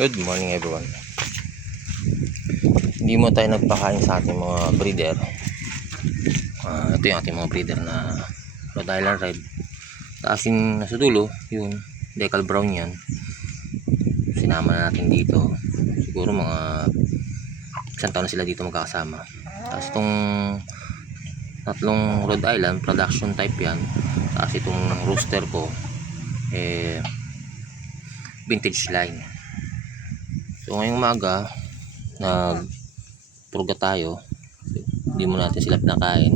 Good morning everyone. Hindi mo tayo nagpakain sa ating mga breeder. Ito yung ating mga breeder na Rhode Island Red. Kasing nasa dulo, yun, Decal Brown yan. Sinama na natin dito. Siguro mga isang taon na sila dito magkakasama. Tapos itong tatlong Rhode Island, production type yan. Tapos itong rooster ko, vintage line. So ngayong umaga nagpurga tayo. Hindi mo natin sila pinakain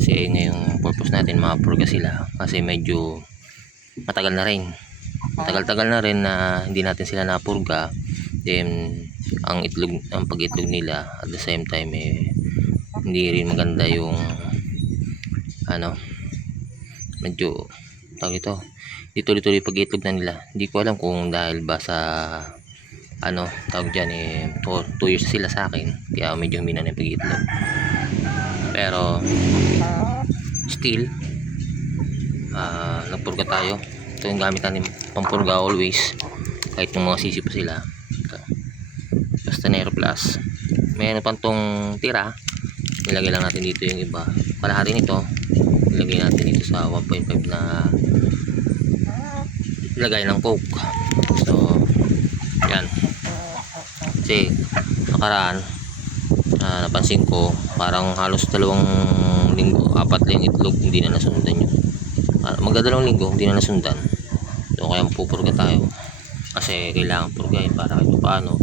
kasi ngayong purpose natin makapurga sila kasi medyo matagal na rin, matagal-tagal na rin na hindi natin sila napurga. Then ang pag-itlog nila at the same time hindi rin maganda yung medyo tawag ito, di tuloy-tuloy pag-itlog na nila. Hindi ko alam kung dahil ba sa tawag dyan 2 years sila sa akin kaya medyo humina na yung pag-itlog. Pero still nagpurga tayo. Ito yung gamit natin pampurga always kahit yung mga sisi pa sila. Castanero Plus. Meron pa tong tira, nilagay lang natin dito yung iba. Kalahati nito nilagay natin dito sa 1.5 na lagay ng coke. So yan, kasi nakaraan napansin ko parang halos 2 linggo, 4 lang itlog hindi na nasundan yun. Magdadalawang linggo hindi na nasundan. So kaya pupurga tayo kasi kailangan purgahin para kahit paano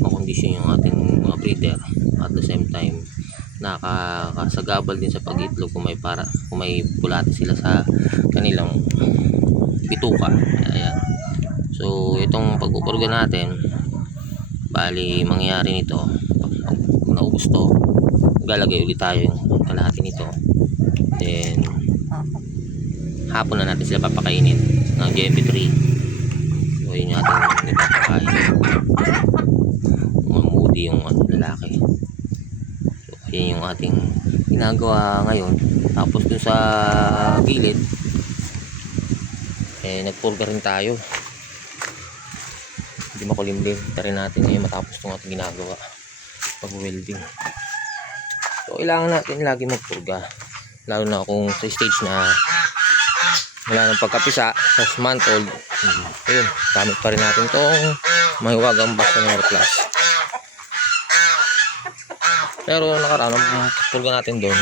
makondisyon yung ating mga breeder. At the same time nakakasagabal din sa pag-itlog kung may bulate sila sa kanilang bituka. Ayan. So itong pagpupurga natin, bali mangyayari nito pag naubos to, galagay ulit tayo yung kalahati nito. Then hapon na natin sila papakainin ng GMP3. So yun yung ating ipapakain. Mamudi yung lalaki. So yun yung ating ginagawa ngayon. Tapos dun sa gilid nagpurga rin tayo. Hindi makulimlim. Tarin natin ngayon matapos itong ating ginagawa pag-welding. So kailangan natin lagi magpurga, lalo na kung sa stage na wala ng pagkapisa sa month old. Ayun, gamit pa rin natin itong mahiwagang Castanero Plus. Pero nakaraan ang purga natin doon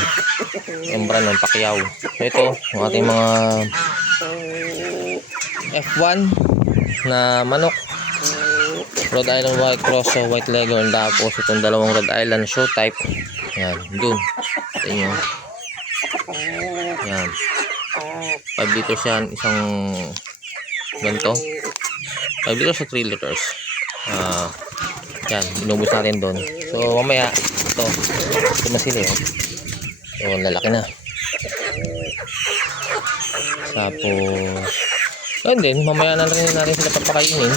yung brand ng Pacquiao. So ito yung ating mga F1 na manok, Rhode Island White Cross, White Leghorn. Tapos itong dalawang Rhode Island show type. Yan, dun. Ito nyo. Yan. 5 liters yan. Isang ganito. 5 liters o 3 liters. Yan. Inubos natin dun. So mamaya, ito na sila yun. So lalaki na. Tapos yun din, mamaya na rin natin sila papakainin.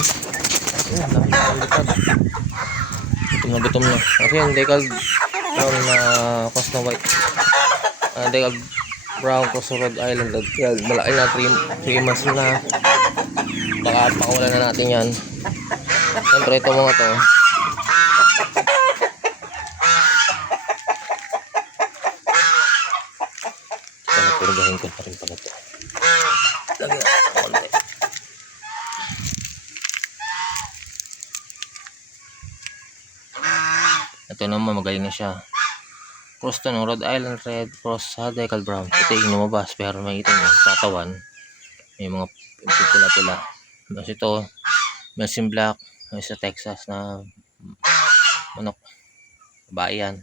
Gutom na. Kasi yung Decal Brown na cross na white, Decal Brown cross Rhode Island, malaki na 3 months na. Baka pakawalan na natin yan. Siyempre ito mga to purgahin ko pa rin pala ito. Lagyan natin konti. Ito naman magaling na siya. Cross to no, Rhode Island Red cross sa Decal Brown. Ito yung lumabas pero makikita nyo sa katawan may mga pula-pula. Tapos ito Melsim Black, may sa Texas na manok, babae yan.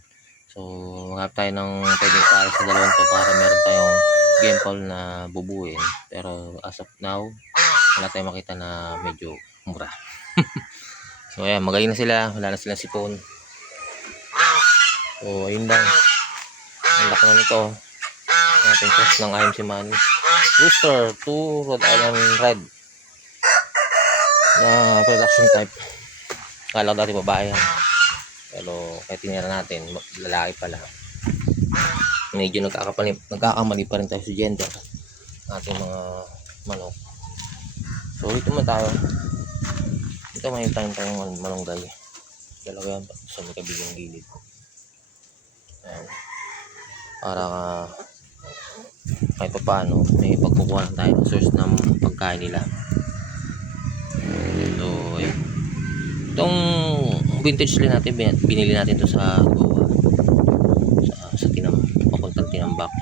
So maghanap tayo ng pwedeng para sa dalawang to para meron tayong game call na bubuin. Pero as of now wala tayong makita na medyo mura. So ayan, magaling na sila, wala na silang sipon. So ayun lang, ang laki na nito ating cross ng IMC Money Rooster to Rhode Island Red na production type. Kala ko dati babae yan, pero kahit tinira natin lalaki pala. Medyo nagkakamali pa rin tayo sa gender ating mga manok. So ito man tayo. Ito may tayong malunggay. Dalawa yan sa may kabilang gilid. Ayan. Para kahit pa paano may pagkukuha tayo ng source ng pagkain nila. So ayan. Itong vintage line natin, binili natin to sa Goa, sa papuntang Tinambak.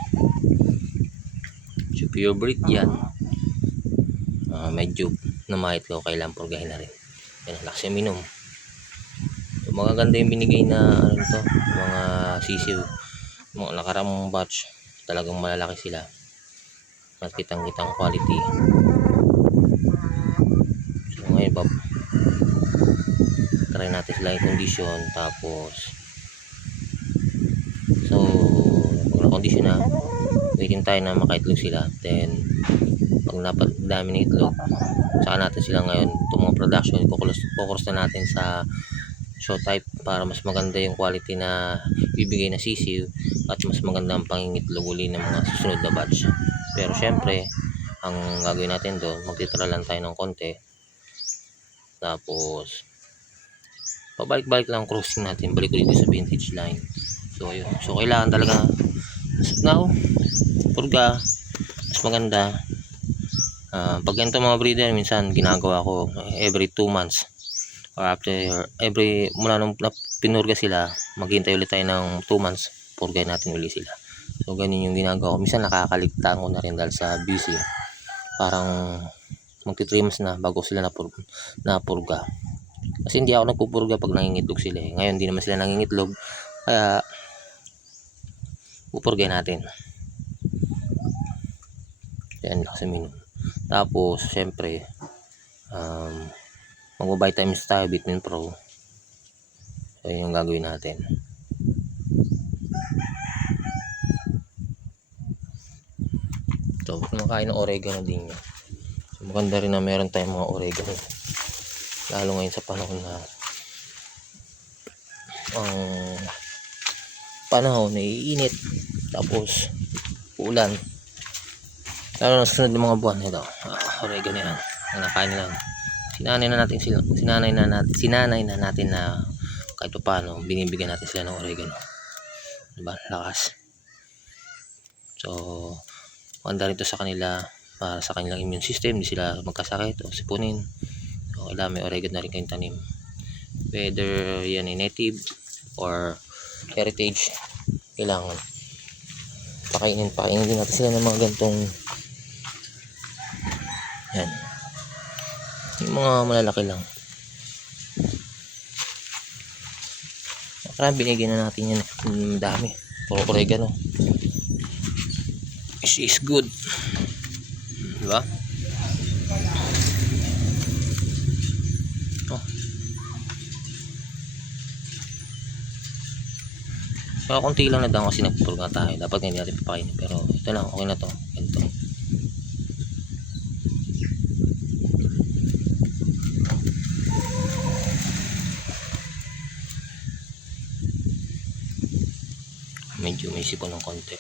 So pure breed yan. Medyo na maitlog, kailangan purgahin na rin. Yan, lakas yung minom. So magaganda yung binigay na ano to, mga sisiw, mga nakaramong batch. Talagang malalaki sila at kitang quality. So ngayon try natin sila yung condition, tapos so pag na-condition na, waitin tayo na makaitlog sila. Then pag napadami ng itlog, saka natin sila ngayon itong mga production, focus na natin sa show type para mas maganda yung quality na bibigay na sisiw at mas maganda ang pangingitlog uli ng mga susunod na batch. Pero syempre ang gagawin natin doon, magtitira lang tayo ng konti, tapos pabalik-balik lang crossing natin, balik ulit sa vintage line. So ayun, so kailangan talaga now purga, mas maganda. Pag ganito mga breeder, minsan ginagawa ko every 2 months or after mula nung pinurga sila, maghintay ulit tayo ng 2 months, purgay natin ulit sila. So ganyan yung ginagawa ko. Minsan nakakaligtaan ko na rin dahil sa busy, parang magti-3 months na bago sila napurga. Kasi hindi ako nagpupurga pag nangingitlog sila eh. Ngayon hindi naman sila nangingitlog, kaya pupurgay natin. Yan kasi minum. Tapos syempre mag-vitamins tayo, Vitamin Pro. So yun yung gagawin natin. So kumakain ng oregano din yun. So maganda rin na meron tayong mga oregano, lalo ngayon sa panahon na ang panahon naiinit, tapos ulan, lalo na susunod ng mga buwan. Ito oregano yan ang nakain lang. Sinanay na natin na kahit paano binibigyan natin sila ng oregano, diba, lakas. So maganda rin ito sa kanila, para sa kanilang immune system, hindi sila magkasakit o sipunin. So kailangan may oregano na rin kayong tanim, whether yan ay native or heritage. Kailangan pakainin din natin sila ng mga gantong yan, yung mga malalaki lang. Marami binigyan na natin yan, dami, puro oregano. Is good, diba? Pero konti lang na daw kasi nagpupurga tayo, dapat hindi natin papakainin, pero ito lang, okay na to. Ganito. Medyo may sipon ng konti,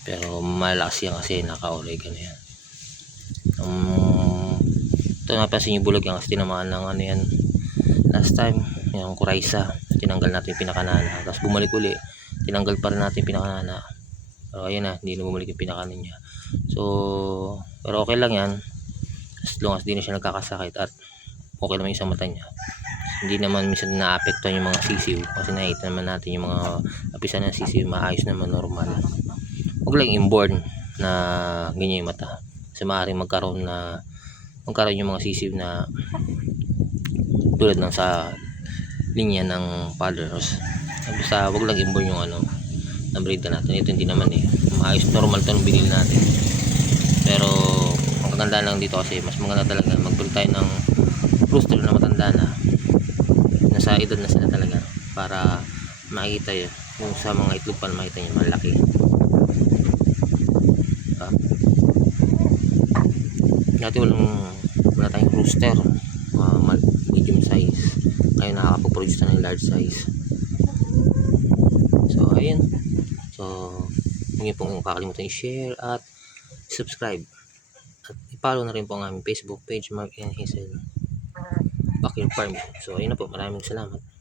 pero malakas yan kasi naka-oregano yan. Ito napansin yung bulag yan kasi tinamaan ng ano yan last time, yung kuraysa. Tinanggal natin yung pinakanana, tapos bumalik uli, tinanggal pa rin natin yung pinakanana. Pero ayun na, hindi na bumalik yung pinakanan niya. So pero okay lang yan, as long as di na siya nagkakasakit at okay naman yung isang mata niya. Hindi naman minsan naapektuhan yung mga sisiw, kasi nakita naman natin yung mga lapisan ng sisiw, maayos naman, normal. Huwag lang inborn na ganyan yung mata, kasi maaaring magkaroon yung mga sisiw na tulad ng sa linya ng fathers. Basta huwag lang inborn yung ano na breed na natin. Ito hindi naman eh, maayos, normal to nung binili natin. Pero ang kaganda lang dito kasi mas maganda talaga mag-breed tayo ng rooster na matanda na, nasa edad na sila talaga, para makikita yun yung sa mga itlog pa, makita nyo malaki. Dati wala tayong rooster, medium size, kaya nakakapag-produce na ng large size. So ayun, so hindi pong kakalimutan i-share at subscribe, at i-follow na rin po ang aming Facebook page, Mark and Hazel. Backyard Farm. So ayun na po, maraming salamat.